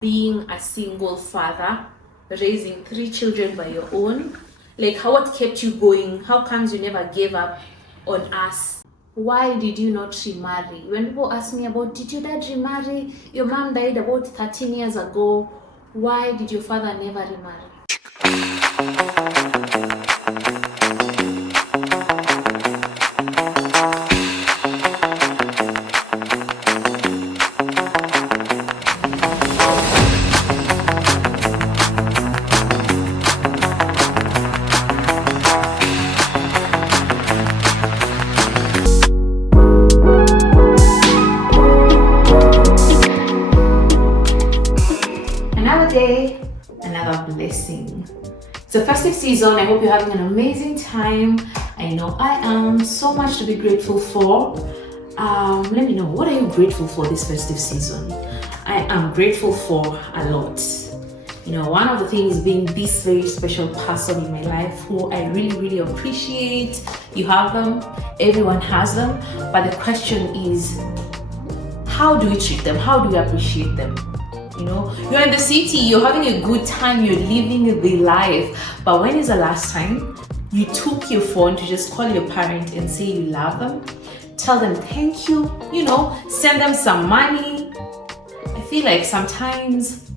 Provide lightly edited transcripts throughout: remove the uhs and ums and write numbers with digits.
being a single father, raising 3 children by your own? Like, what kept you going? How comes you never gave up on us? Why did you not remarry? When people ask me about, did your dad remarry? Your mom died about 13 years ago. Why did your father never remarry? Another day, another blessing. It's a festive season. I hope you're having an amazing time. I know I am. So much to be grateful for. Let me know, what are you grateful for this festive season? I am grateful for a lot. You know, one of the things being this very special person in my life who I really appreciate. You have them, everyone has them, but the question is, how do we treat them? How do we appreciate them? You know, you're in the city, you're having a good time, you're living the life, but when is the last time you took your phone to just call your parent and say you love them, tell them thank you, you know, send them some money? I feel like sometimes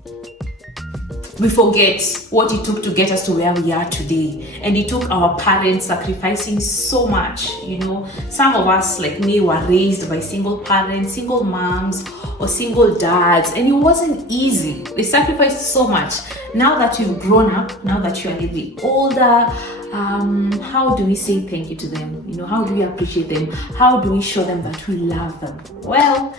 we forget what it took to get us to where we are today, and it took our parents sacrificing so much. You know, some of us like me were raised by single parents, single moms, or single dads, and it wasn't easy. They sacrificed so much. Now that you've grown up, now that you're a little bit older, how do we say thank you to them? You know, how do we appreciate them? How do we show them that we love them? Well,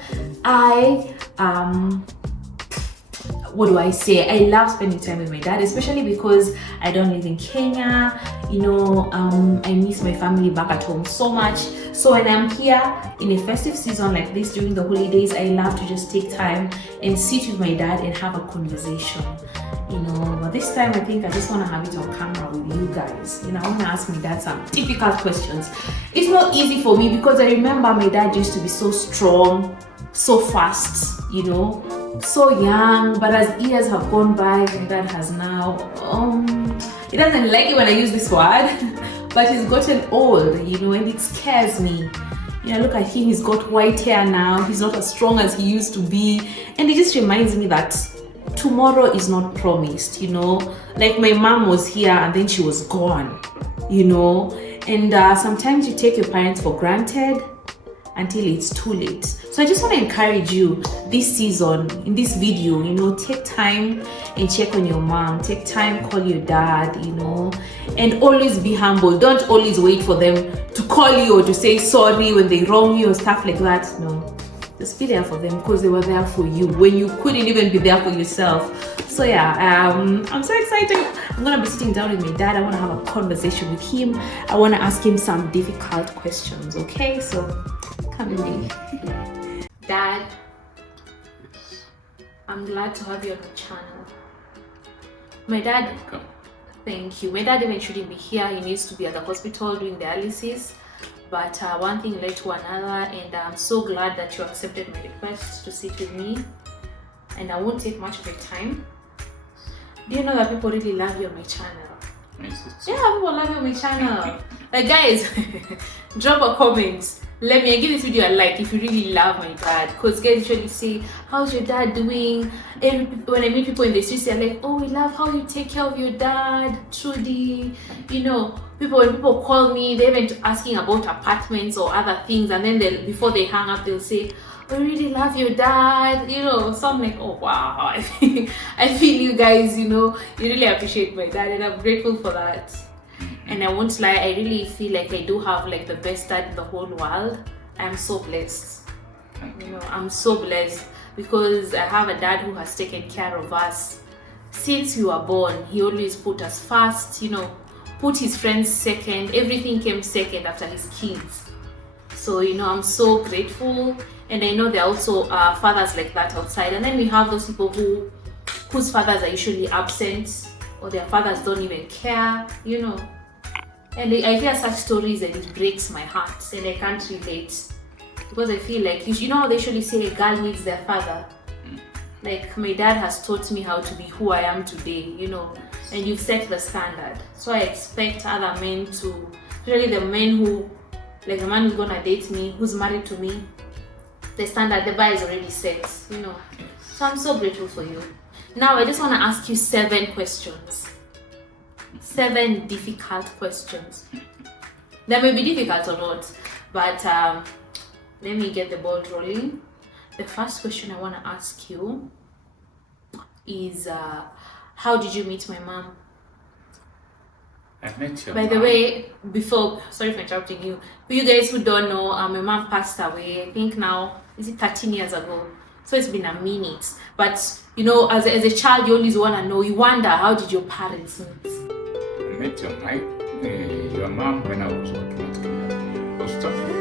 what do I say? I love spending time with my dad, especially because I don't live in Kenya. You know, I miss my family back at home so much. So when I'm here in a festive season like this during the holidays, I love to just take time and sit with my dad and have a conversation. You know, but this time I think I just want to have it on camera with you guys. You know, I want to ask my dad some difficult questions. It's not easy for me because I remember my dad used to be so strong, so fast, you know, so young, but as years have gone by, my dad has now, he doesn't like it when I use this word, but he's gotten old, you know, and it scares me. You know, look at him, he's got white hair now, he's not as strong as he used to be, and it just reminds me that tomorrow is not promised, you know, like my mom was here and then she was gone, you know, and sometimes you take your parents for granted until it's too late. So I just want to encourage you this season, in this video, you know, take time and check on your mom, take time, call your dad, you know, and always be humble. Don't always wait for them to call you or to say sorry when they wrong you or stuff like that. No, just be there for them because they were there for you when you couldn't even be there for yourself. So yeah, I'm so excited. I'm gonna be sitting down with my dad. I want to have a conversation with him. I want to ask him some difficult questions. Okay, so come with me. Dad, I'm glad to have you on the channel. My dad, thank you. My dad even shouldn't be here. He needs to be at the hospital doing dialysis. But one thing led to another, and I'm so glad that you accepted my request to sit with me. And I won't take much of your time. Do you know that people really love you on my channel? Yeah, people love you on my channel. Like, guys, drop a comment. Let me give this video a like if you really love my dad, because guys usually say, how's your dad doing? And when I meet people in the streets, they're like, oh, we love how you take care of your dad, Trudy. You know, when people call me, they're even asking about apartments or other things, and then before they hang up, they'll say, I really love your dad, you know. So I'm like, oh wow, I feel you guys, you know, you really appreciate my dad, and I'm grateful for that. And I won't lie, I really feel like I do have like the best dad in the whole world. I'm so blessed. You know, I'm so blessed because I have a dad who has taken care of us since we were born. He always put us first, you know, put his friends second. Everything came second after his kids. So, you know, I'm so grateful. And I know there are also fathers like that outside. And then we have those people whose fathers are usually absent, or their fathers don't even care, you know. And I hear such stories and it breaks my heart, and I can't relate because I feel like, you know how they usually say a girl needs their father. like my dad has taught me how to be who I am today, you know, and you've set the standard. So I expect other men to, really the men who, like the man who's gonna date me, who's married to me, the standard, the bar is already set, you know. So I'm so grateful for you. Now I just want to ask you 7 questions. 7 difficult questions. They may be difficult or not, but let me get the ball rolling. The first question I want to ask you is, how did you meet my mom? I met your By the way, before, sorry for interrupting you, for you guys who don't know, my mom passed away, I think now, is it 13 years ago? So it's been a minute. But, you know, as a child, you always want to know, you wonder, how did your parents meet? I met your mom when I was working at Kenyatta Post Office.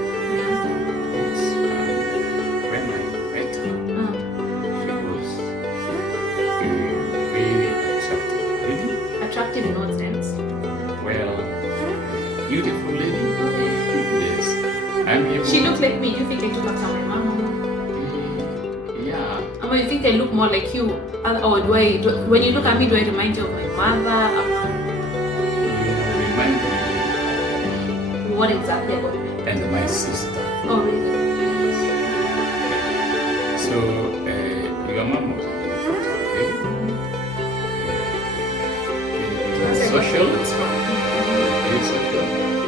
Yes, and when I met her, she was a very attractive lady. Attractive in what sense? Well, beautiful lady. Yes. And she looked like me. Do you think I look after my mom? Yeah. Or you think I look more like you? Or when you look at me, do I remind you of my mother? You remind me. What exactly about me? And my sister. Oh, really? So, your mom was very social. Very social.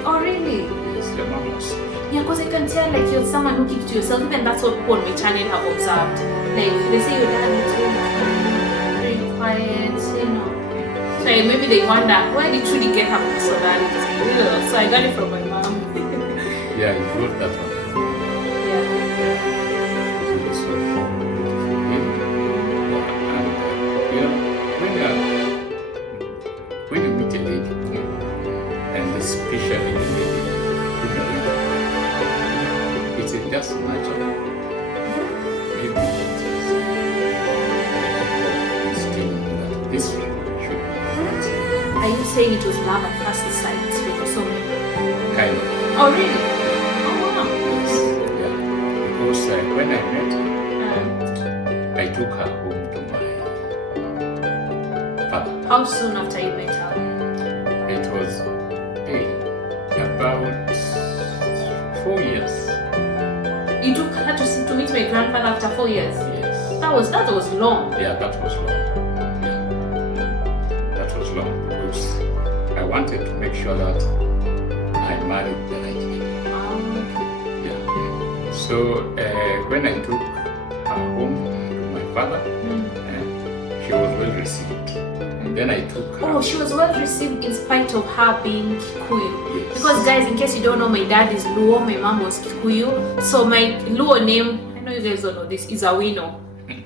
Oh, really? Yes, your mom was. Yeah, because I can tell like you're someone who keeps to yourself. Even that's what people on my channel have observed. Like they say your dad is very quiet, you know. So maybe they wonder where did Trudy get her personality? You know. So I got it from my mom. Yeah, you wrote that one. When you meet a lady, and especially a lady, it's just natural. Maybe it is instilling that this should be. Are you saying it was love at first sight because so many? Kind of. Oh, really? Oh, wow. Yes. Yeah. Because when I met her, I took her home to my father. How soon after you met her? It was about 4 years. You took her to meet my grandfather after 4 years? Yes. That was long. Yeah, that was long. Yeah. That was long because I wanted to make sure that I married the right lady. Yeah. So when I took her home to my father, she was well received. And then I took her. Oh, she was well received in spite of her being Kikuyu. Yes. Because guys, in case you don't know, my dad is Luo, my mom was Kikuyu. So my Luo name, I know you guys don't know this, is Awino.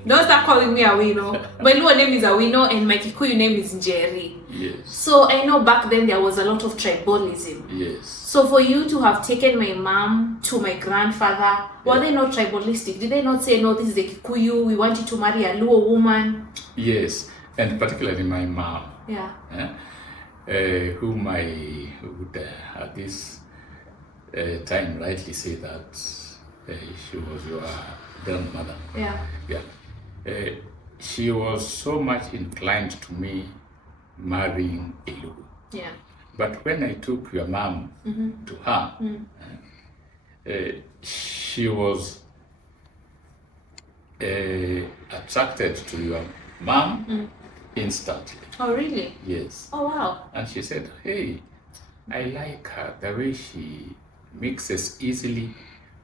Don't start calling me Awino. My Luo name is Awino and my Kikuyu name is Njeri. Yes. So I know back then there was a lot of tribalism. Yes. So for you to have taken my mom to my grandfather, were they not tribalistic? Did they not say, no, this is a Kikuyu, we want you to marry a Luo woman? Yes, and particularly my mom. Yeah. Whom I would at this time rightly say that she was your grandmother. Yeah. Yeah. She was so much inclined to me marrying a Luo. Yeah. But when I took your mom to her, she was attracted to your mom instantly. Oh, really? Yes. Oh, wow. And she said, hey, I like her, the way she mixes easily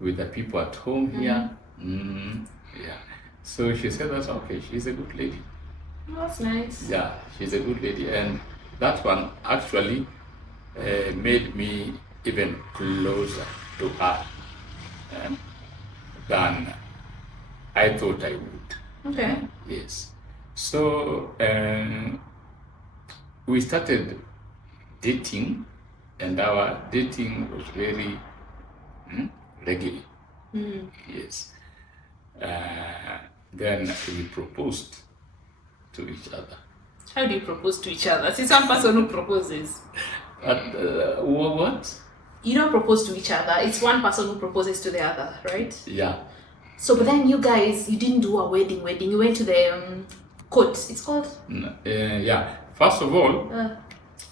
with the people at home here. Yeah. So she said, that's okay, she's a good lady. Oh, that's nice. Yeah, she's a good lady. And that one actually made me even closer to her than I thought I would. Okay. Yes. So we started dating, and our dating was very regular. Yes. Then we proposed to each other. How do you propose to each other? See, some person who proposes. What? You don't propose to each other. It's one person who proposes to the other, right? Yeah. So, but then you guys, you didn't do a wedding. You went to the court. It's called. Yeah. First of all,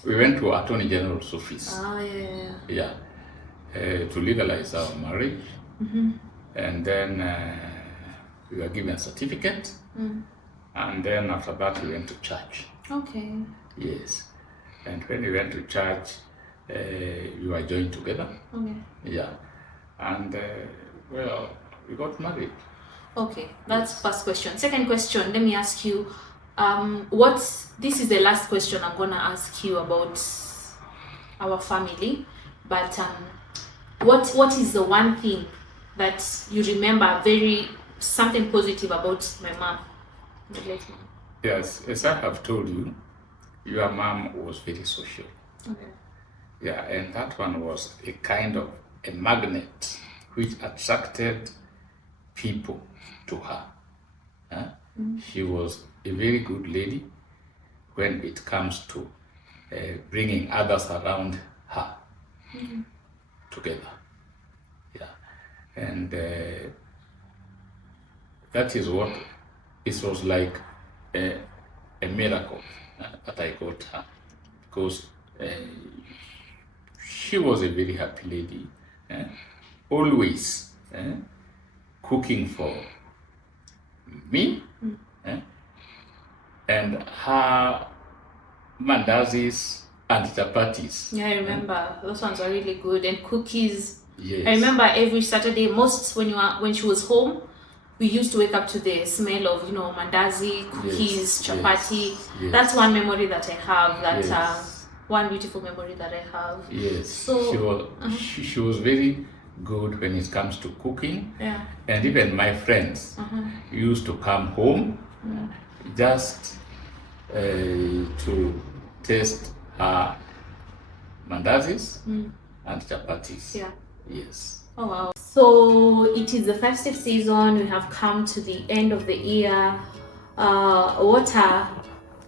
we went to Attorney General's office. Yeah. To legalize our marriage, and then we were given a certificate, and then after that we went to church. Okay. Yes, and when we went to church, we were joined together. Okay. Yeah, and well, we got married. Okay, that's first question. Second question, let me ask you, this is the last question I'm gonna ask you about our family, but what is the one thing that you remember something positive about my mom? Yes, as I have told you, your mom was very social. Okay. Yeah, and that one was a kind of a magnet which attracted people to her. She was a very good lady when it comes to bringing others around her together. Yeah, and that is what it was like a miracle that I got her, because she was a very happy lady, always cooking for me, and her mandazis and chapatis. Yeah, I remember. Those ones are really good. And cookies. Yes. I remember every Saturday, when she was home, we used to wake up to the smell of, mandazi, cookies, chapati. Yes. That's one memory that I have. That's Yes. one beautiful memory that I have. Yes. So she was very good when it comes to cooking. Yeah. And even my friends used to come home just to taste her mandazis and chapatis. Yeah. Yes. Oh wow. So it is the festive season. We have come to the end of the year. What are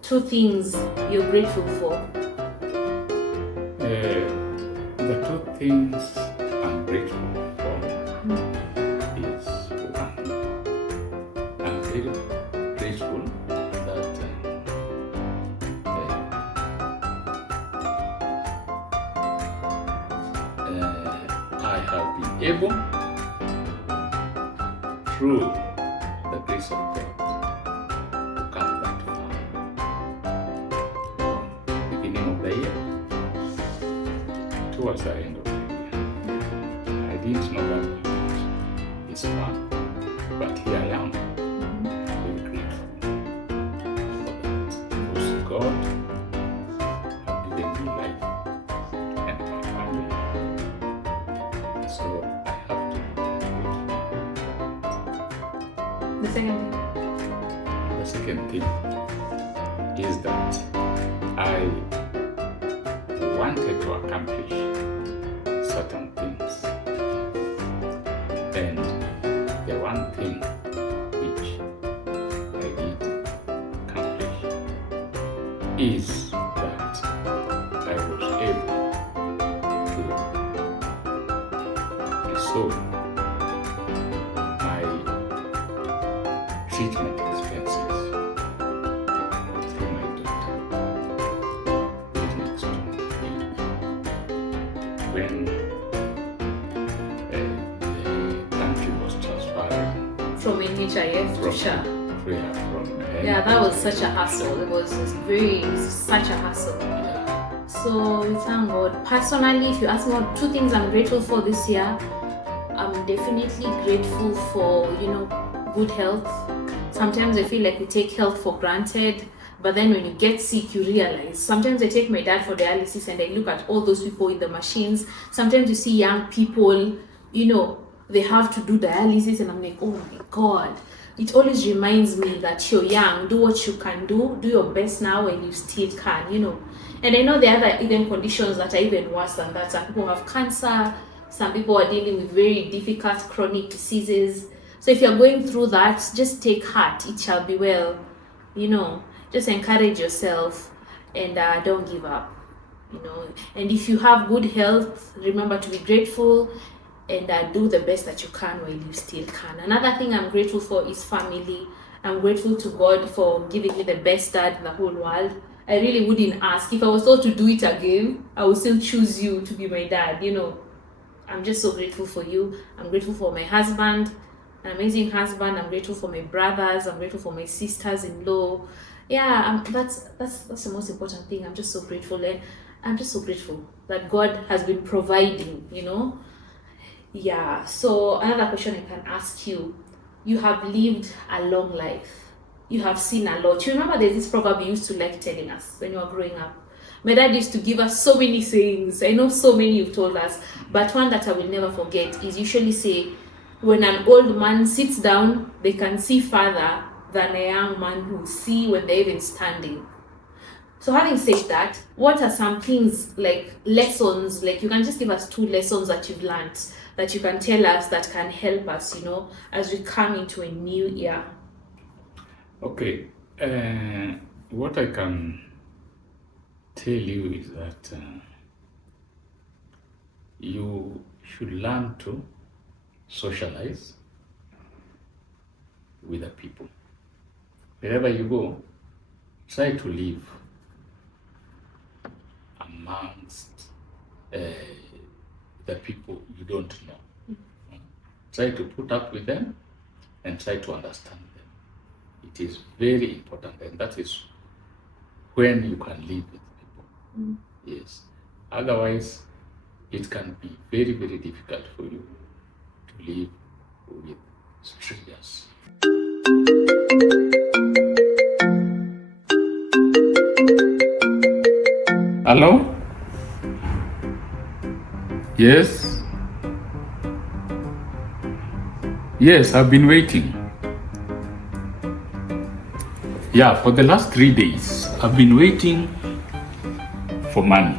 two things you're grateful for? The two things I'm grateful for is one, I'm very grateful that I have been able, through the grace of God, to come that far. Beginning of the year, towards the end of the year, I didn't know that it's fun, but here I am, very grateful for that. Because God has given me life and my family, so I have to be grateful. The second thing. The second thing is that I wanted to accomplish certain things, and the one thing which I did accomplish is that I was able to resolve my treatment expenses through my doctor, who is next to me. When the country was transferring From NHIF to SHA. yeah, That was such a hassle. It was such a hassle. yeah. So we thank God. Personally, if you ask me what two things I'm grateful for this year, I'm definitely grateful for, good health. Sometimes I feel like we take health for granted, but then when you get sick, you realize. Sometimes I take my dad for dialysis and I look at all those people in the machines. Sometimes you see young people, they have to do dialysis, and I'm like, oh my God. It always reminds me that you're young, do what you can do your best now when you still can, And I know there are other even conditions that are even worse than that. Some people have cancer, some people are dealing with very difficult chronic diseases. So if you're going through that, just take heart, it shall be well. Just encourage yourself and don't give up. And if you have good health, remember to be grateful. and do the best that you can while you still can. Another thing I'm grateful for is family. I'm grateful to God for giving me the best dad in the whole world. I really wouldn't ask. If I was told to do it again, I would still choose you to be my dad. I'm just so grateful for you. I'm grateful for my husband, an amazing husband. I'm grateful for my brothers. I'm grateful for my sisters-in-law. Yeah, that's the most important thing. I'm just so grateful, and I'm just so grateful that God has been providing. Yeah. So another question I can ask you: you have lived a long life. You have seen a lot. You remember there's this proverb you used to like telling us when you were growing up. My dad used to give us so many sayings. I know so many you've told us, but one that I will never forget is usually say, when an old man sits down, they can see further than a young man who see when they're even standing. So having said that, what are some things, like lessons, like you can just give us 2 lessons that you've learned that you can tell us that can help us, as we come into a new year? Okay, what I can tell you is that you should learn to socialize with the people. Wherever you go, try to live amongst the people you don't know. Try to put up with them and try to understand them. It is very important, and that is when you can live with people. Yes. Otherwise, it can be very, very difficult for you to live with strangers. Hello? Yes? Yes, I've been waiting. Yeah, for the last 3 days, I've been waiting for money.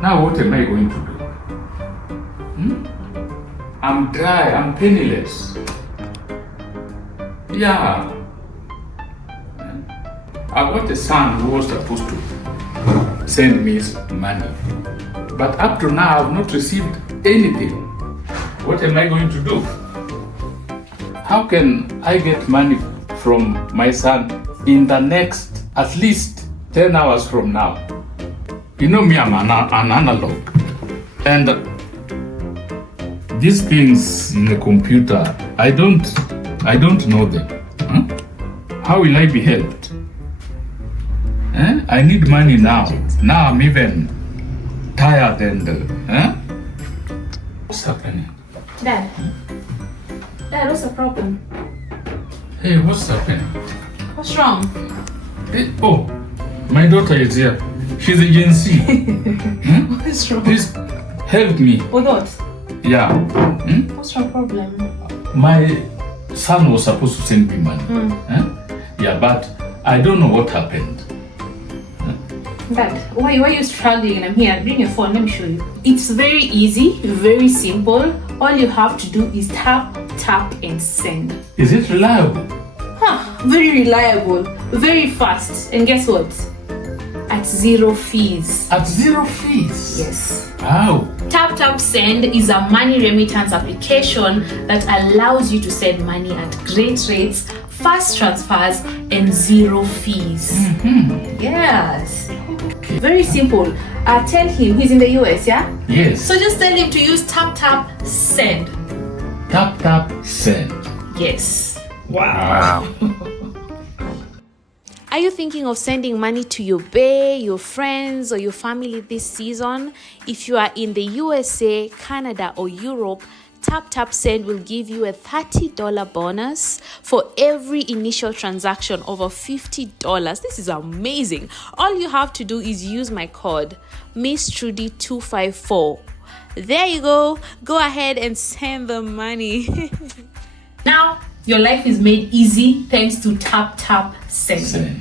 Now what am I going to do? I'm dry, I'm penniless. Yeah. I've got a son who was supposed to send me money. But up to now, I've not received anything. What am I going to do? How can I get money from my son in the next at least 10 hours from now? You know me, I'm an analog. And these things in the computer, I don't know them. How will I be helped? I need money now. Now I'm even tired and what's happening? Dad, what's the problem? Hey, what's happening? What's wrong? Hey, oh, my daughter is here. She's a Gen Z. What's wrong? Please help me. What? Yeah. What's your problem? My son was supposed to send me money. Yeah, but I don't know what happened. Dad, why are you struggling? And I'm here. Bring your phone. Let me show you. It's very easy, very simple. All you have to do is tap, and send. Is it reliable? Very reliable, very fast. And guess what? At 0 fees. At 0 fees? Yes. Wow. Taptapsend is a money remittance application that allows you to send money at great rates, fast transfers, and 0 fees. Yes. Okay. Very simple. Tell him he's in the US, yeah? Yes. So just tell him to use Taptapsend. Taptapsend. Yes. Wow. Are you thinking of sending money to your bae, your friends, or your family this season? If you are in the USA, Canada, or Europe, Taptapsend will give you a $30 bonus for every initial transaction over $50. This is amazing. All you have to do is use my code, misstrudy254. There you go. Go ahead and send the money. Now, your life is made easy thanks to Taptapsend.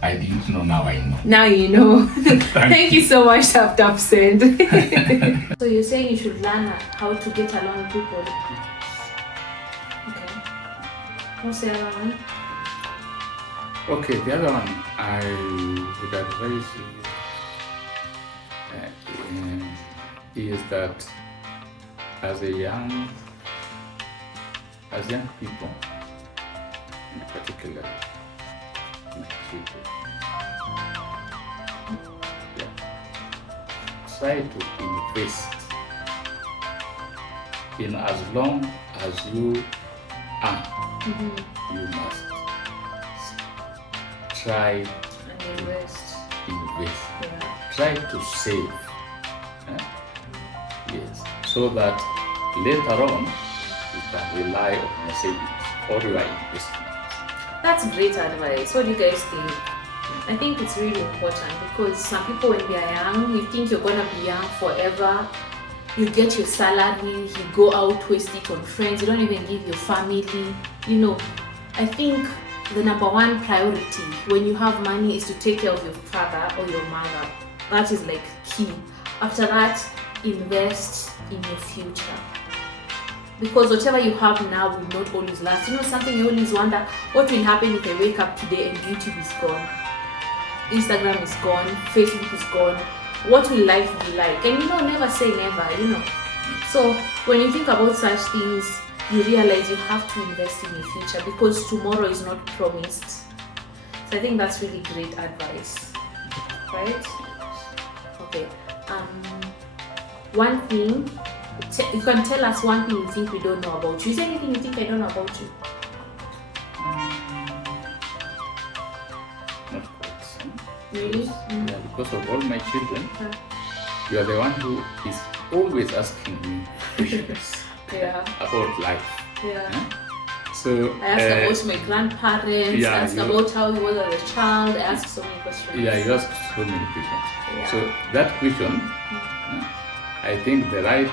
I didn't know, now I know. Now you know. Thank you so much, Taptapsend. So you're saying you should learn how to get along with people? Okay. What's the other one? Okay, the other one I would advise you is that as young people, and particularly my children, try to invest in as long as you earn. You must try And invest. invest. Yeah. Try to save. Yes, so that later on you can rely on your savings or your investments. That's great advice. What do you guys think? I think it's really important because some people, when they are young, you think you're gonna be young forever. You get your salary, you go out, waste it on friends, you don't even give your family. You know, I think the number one priority when you have money is to take care of your father or your mother. That is like key. After that, invest in your future. Because whatever you have now will not always last. You know, something you always wonder, what will happen if I wake up today and YouTube is gone? Instagram is gone, Facebook is gone. What will life be like? And you know, never say never, you know. So when you think about such things, you realize you have to invest in your future because tomorrow is not promised. So I think that's really great advice, right? Okay. One thing, you can tell us one thing you think we don't know about you. Is there anything you think I don't know about you? Not quite. Really? Yeah, because of all my children, you are the one who is always asking me questions Yeah. about life. Yeah. So I asked about my grandparents, yeah, I asked you- about how he was as a child, I asked so many questions. yeah, you ask so many questions. Yeah. So that question, I think the right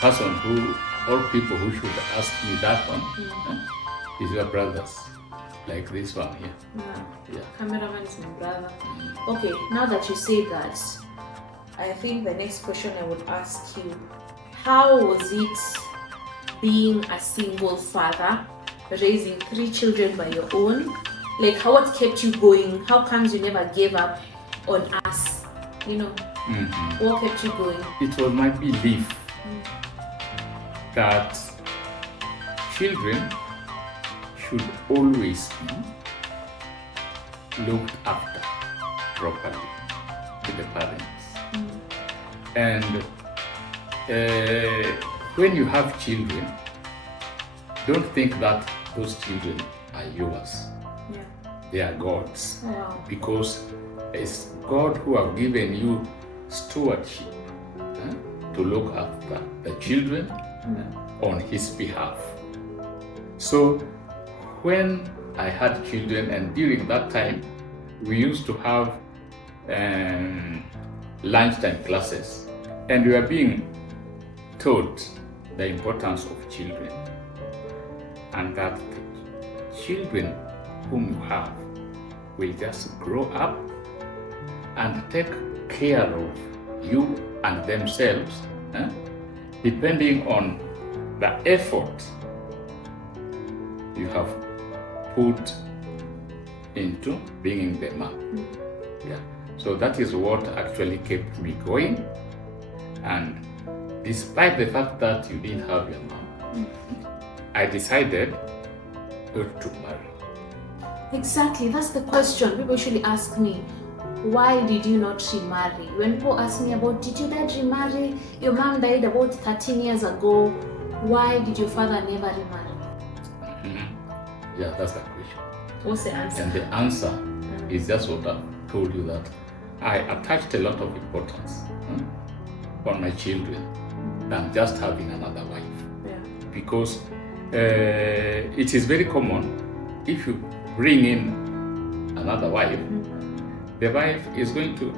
person who or people who should ask me that one is your brothers, like this one here. Yeah. Yeah. Cameraman is my brother. Okay, now that you say that, I think the next question I would ask you, how was it being a single father, raising 3 children by your own? Like, what kept you going? How comes you never gave up on us? You know, what kept you going? It was my belief that children should always be looked after properly with the parents. And when you have children, don't think that those children are yours. Yeah. They are God's. Wow. Because it's God who have given you stewardship to look after the children on His behalf. So when I had children, and during that time, we used to have lunchtime classes, and we were being taught the importance of children, and that the children whom you have will just grow up and take care of you and themselves, depending on the effort you have put into bringing them up. Yeah. So that is what actually kept me going. And despite the fact that you didn't have your mom, I decided not to marry. Exactly, that's the question people usually ask me. Why did you not remarry? When people ask me about, did your dad remarry? Your mom died about 13 years ago. Why did your father never remarry? Yeah, that's the question. What's the answer? And the answer is just what I told you, that I attached a lot of importance on my children than just having another wife. Yeah. Because it is very common, if you bring in another wife, the wife is going to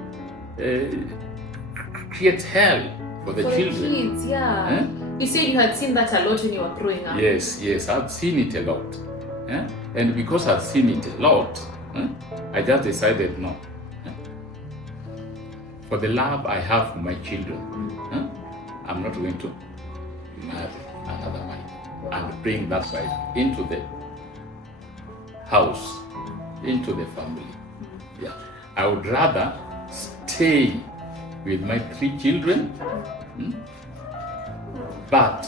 create hell for the children. Kids, yeah. You said you had seen that a lot when you were growing up. Yes, I've seen it a lot. And because I've seen it a lot, I just decided no. For the love I have for my children, I'm not going to marry another wife and bring that wife into the house, into the family. Yeah, I would rather stay with my 3 children, but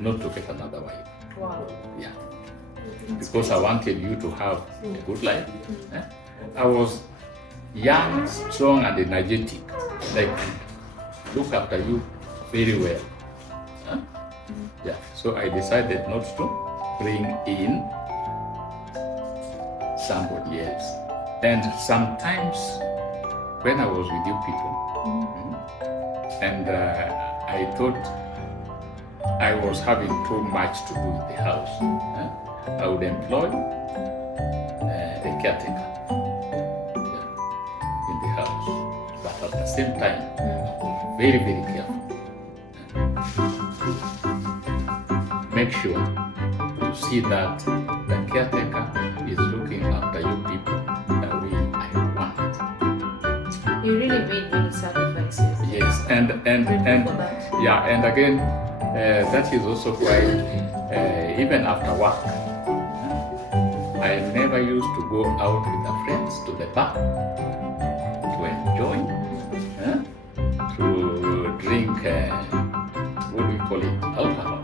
not to get another wife. Wow. Yeah. Because I wanted you to have a good life. I was young, strong, and energetic. Like, look after you very well. Yeah. So I decided not to bring in somebody else. And sometimes when I was with you people, and I thought I was having too much to do in the house, I would employ a caretaker in the house. But at the same time, very, very careful. Make sure to see that the caretaker is looking after you people the way I want. You really made many sacrifices. Yes, and yeah, and again, that is also why even after work, I never used to go out with the friends to the bar to enjoy, to drink, what do we call it, alcohol.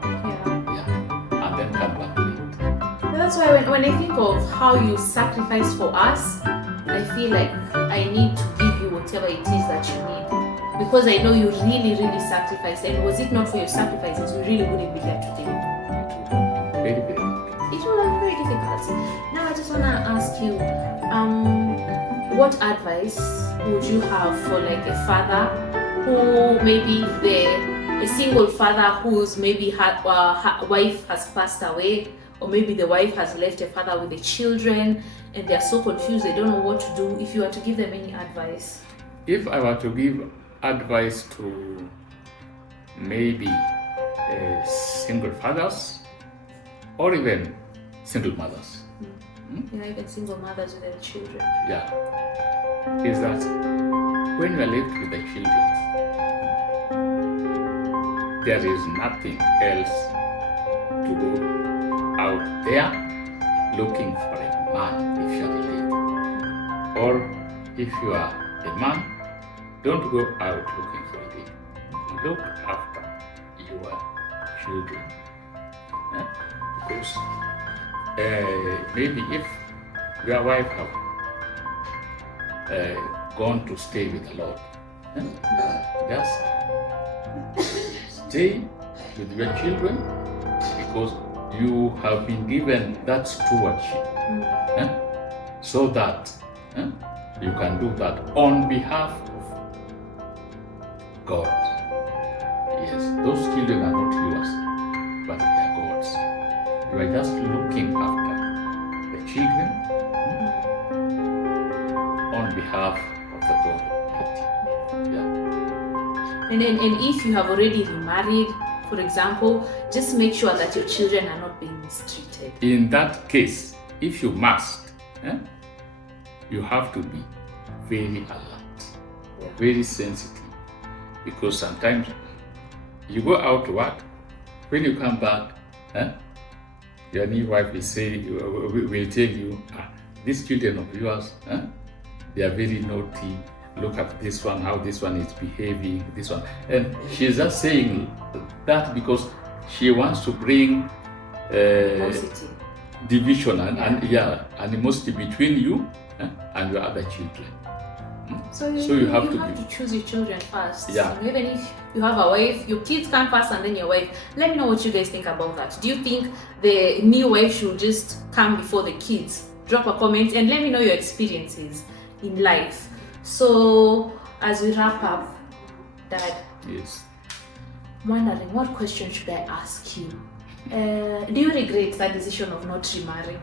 Yeah, and then come back late. That's why when I think of how you sacrifice for us, I feel like I need to give you whatever it is that you need. Because I know you really, really sacrificed. And was it not for your sacrifices, we really wouldn't be here today. Very, very. It would have been very difficult. Now I just want to ask you, what advice would you have for like a father who maybe a single father whose maybe wife has passed away, or maybe the wife has left a father with the children and they're so confused, they don't know what to do. If you were to give them any advice? If I were to give advice to maybe single fathers or even single mothers, Even single mothers with their children. yeah, is that when you are left with the children, there is nothing else to go out there looking for a man if you are a lady. Or if you are a man, don't go out looking for a lady. Look after your children. Because maybe if your wife have gone to stay with the Lord, just stay with your children, because you have been given that stewardship, so that you can do that on behalf of God. Yes, those children are not yours, but they are God's. You are just looking after the children on behalf of the God Almighty. Yeah. And if you have already remarried, for example, just make sure that your children are not being mistreated. In that case, if you must, you have to be very alert, very sensitive, because sometimes you go out to work, when you come back, your new wife will tell you, these children of yours, they are very naughty. Look at this one, how this one is behaving, this one. And she's just saying that because she wants to bring division and animosity between you and your other children. So you have to choose your children first. Yeah. Even if you have a wife, your kids come first and then your wife. Let me know what you guys think about that. Do you think the new wife should just come before the kids? Drop a comment and let me know your experiences in life. So as we wrap up, Dad. Yes. I'm wondering, what question should I ask you? Do you regret that decision of not remarrying?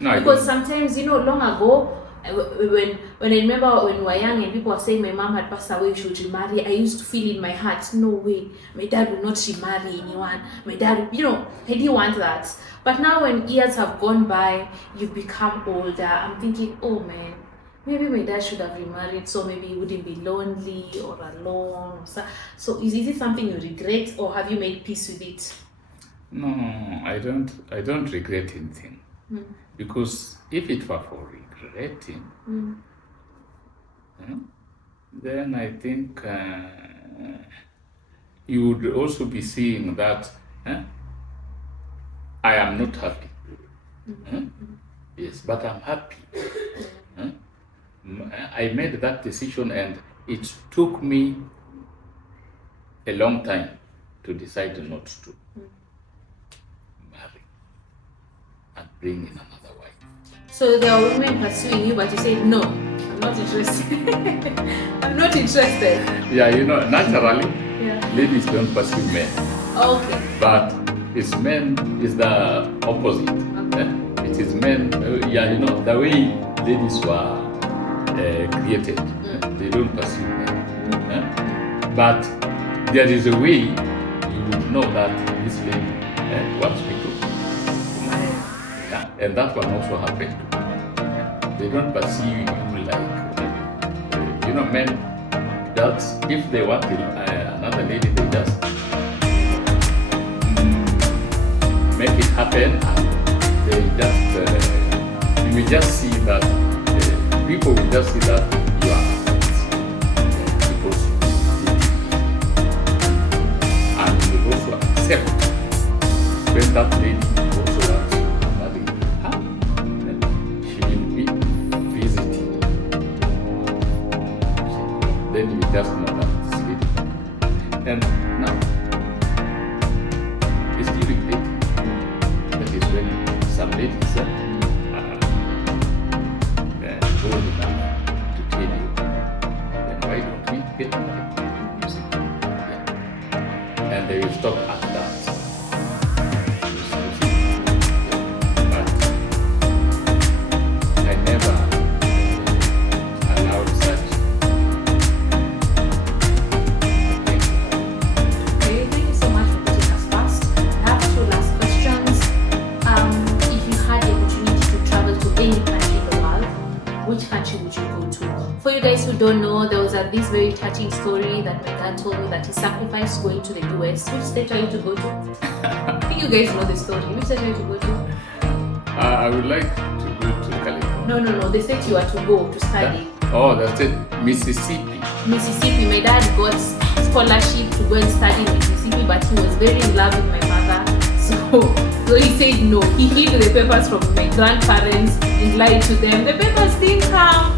No, because sometimes, long ago, when I remember when we were young and people were saying my mom had passed away, she would remarry, I used to feel in my heart, no way, my dad would not remarry anyone. My dad, I didn't want that. But now when years have gone by, you've become older, I'm thinking, oh man, maybe my dad should have remarried, so maybe he wouldn't be lonely or alone. So is it something you regret, or have you made peace with it? No, I don't regret anything. Because if it were for regretting, then I think you would also be seeing that I am not happy. Yes, but I'm happy. I made that decision, and it took me a long time to decide not to marry and bring in another wife. So there are women pursuing you, but you say no, I'm not interested. I'm not interested. Yeah, naturally, ladies don't pursue men. Okay. But it's men is the opposite. Okay. It is men. The way ladies were created, they don't pursue men. But there is a way you would know that this lady wants me to marry. And that one also happened to me. They don't pursue you like, men, that if they want another lady, they just make it happen, and they just, you will just see that, people will just see that you are because you did. And you will also accept when that lady also wants to marry her, she will be visiting. Then you just know that this lady. And now, it's during dating. That is when some ladies are bold enough to tell you, then why don't we get married? Yeah. And they will stop at that. But I never allowed such things to happen. Okay, thank you so much for putting us first. I have two last questions. If you had the opportunity to travel to any country in the world, which country would you go to? For you guys who don't know, there was this very touching story that my dad told me that he sacrificed going to the US. Which state are you to go to? I think you guys know the story. Which state are you to go to? I would like to go to California. No, the state you are to go to study. That's it. Mississippi. Mississippi. My dad got scholarship to go and study in Mississippi, but he was very in love with my mother. So he said no. He hid the papers from my grandparents and lied to them. The papers didn't come,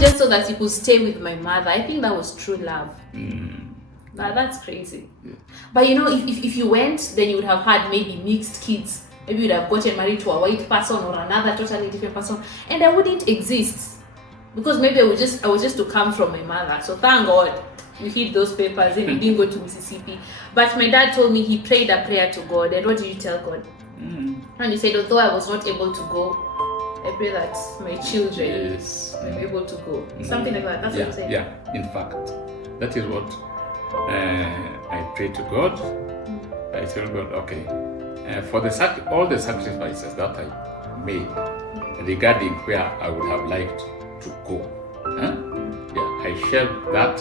just so that he could stay with my mother. I think that was true love. Now that's crazy. Yeah. But if you went, then you would have had maybe mixed kids. Maybe you'd have gotten married to a white person or another totally different person, and I wouldn't exist because maybe I was just to come from my mother. So thank God you hid those papers and you didn't go to Mississippi. But my dad told me he prayed a prayer to God. And what did you tell God? And he said, although I was not able to go, I pray that my children are able to go. Something like that. That's what he said. Yeah, in fact, that is what I pray to God. I tell God, okay, for all the sacrifices that I made regarding where I would have liked to go, I shared that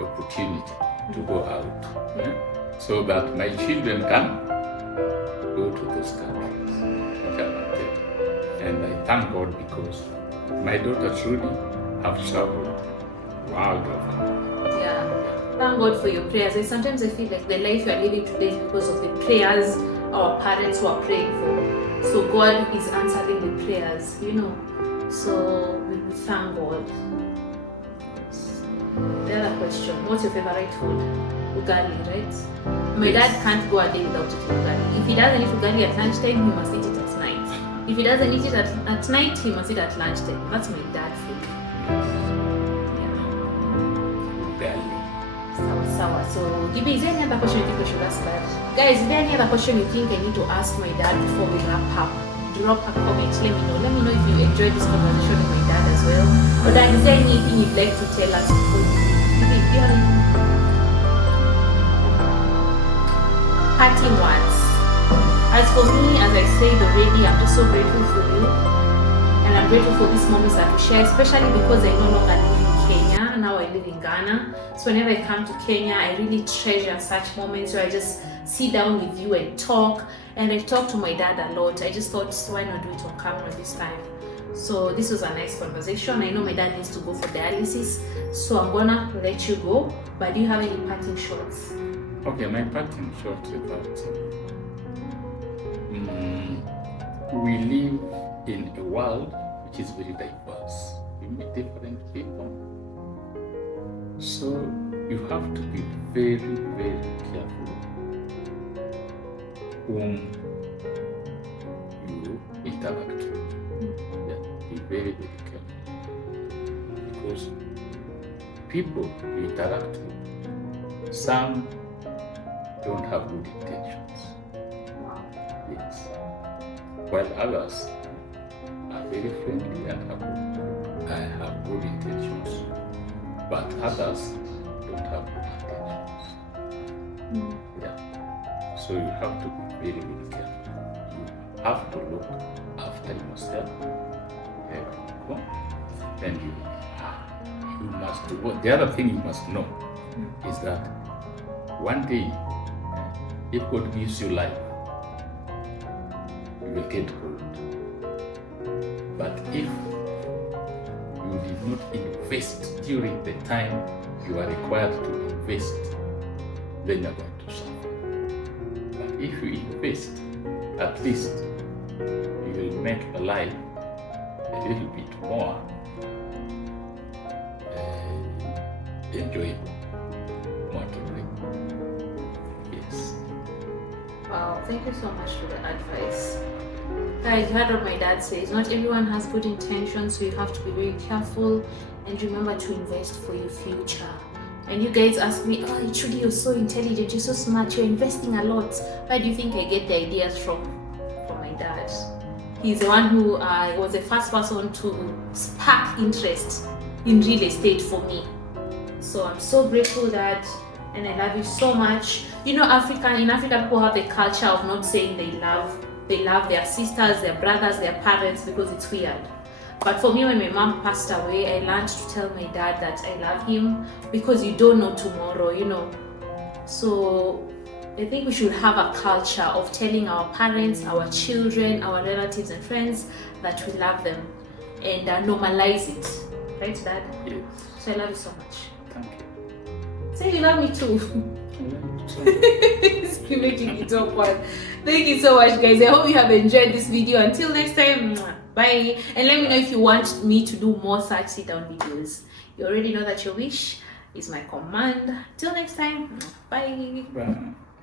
opportunity to go out, so that my children can go to those countries. And I thank God because my daughter Trudy have traveled world over. Yeah. Thank God for your prayers. Sometimes I feel like the life you are living today is because of the prayers our parents were praying for. So God is answering the prayers, So we thank God. The other question, what's your favorite food? Ugali, right? My dad can't go a day without eating ugali. If he doesn't eat ugali at lunchtime, he must eat it at night. If he doesn't eat it at night, he must eat at lunchtime. That's my dad food. Sawa. So, Gibi, is there any other question you think we should ask Dad? Guys, is there any other question you think I need to ask my dad before we wrap up? Drop a comment, let me know. Let me know if you enjoyed this conversation with my dad as well. Or Dad, is there anything you'd like to tell us? Gibi, do you have anything? Parting words. As for me, as I said already, I'm just so grateful for you. And I'm grateful for these moments that we share, especially because I no longer live in Kenya. Now I live in Ghana. So whenever I come to Kenya, I really treasure such moments where I just sit down with you and talk. And I talk to my dad a lot. I just thought, why not do it on camera this time? So this was a nice conversation. I know my dad needs to go for dialysis, so I'm gonna let you go. But do you have any parting shots? Okay, my parting shot is that we live in a world which is very diverse. We meet different people. So you have to be very, very careful whom you interact with. Yeah, be very, very careful. Because people you interact with, some don't have good intentions. Yes. While others are very friendly and have good intentions. But others don't have good intentions. Yeah. So you have to be very, very careful. You have to look after yourself. And you must. The other thing you must know is that one day, if God gives you life, you will get old. But if you did not invest during the time you are required to invest, then you're going to suffer. But if you invest, at least you will make a life a little bit more enjoyable, more tolerable. Yes. Wow, thank you so much for the advice. Guys, you heard what my dad says. Not everyone has good intentions, so you have to be very careful and remember to invest for your future. And you guys ask me, oh, Trudy, you're so intelligent, you're so smart, you're investing a lot. Where do you think I get the ideas from? From my dad. He's the one who was the first person to spark interest in real estate for me. So I'm so grateful, Dad, and I love you so much. You know, in Africa, people have the culture of not saying they love their sisters, their brothers, their parents, because it's weird. But for me, when my mom passed away, I learned to tell my dad that I love him, because you don't know tomorrow, you know. So I think we should have a culture of telling our parents, our children, our relatives and friends that we love them, and normalize it. Right, Dad? Yes. So I love you so much. Thank you. Say you love me too. I love you too. You're making it awkward. Thank you so much, guys. I hope you have enjoyed this video. Until next time, bye. And let me know if you want me to do more such sit-down videos. You already know that your wish is my command. Till next time, bye. Bye.